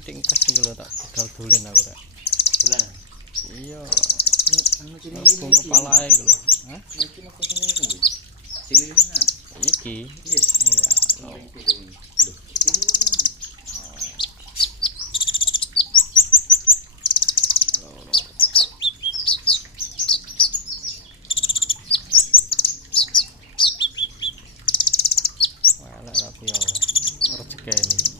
piting kas iki lho tak tegal dolen aku rek. Dolen. Iya. Anu cililin Bung kepalae iki lho. Hah? Iki mah kosone iku. Cililinan. Iki. Yes. Iya. Lho, cililinan. Elek tapi ya rezekine.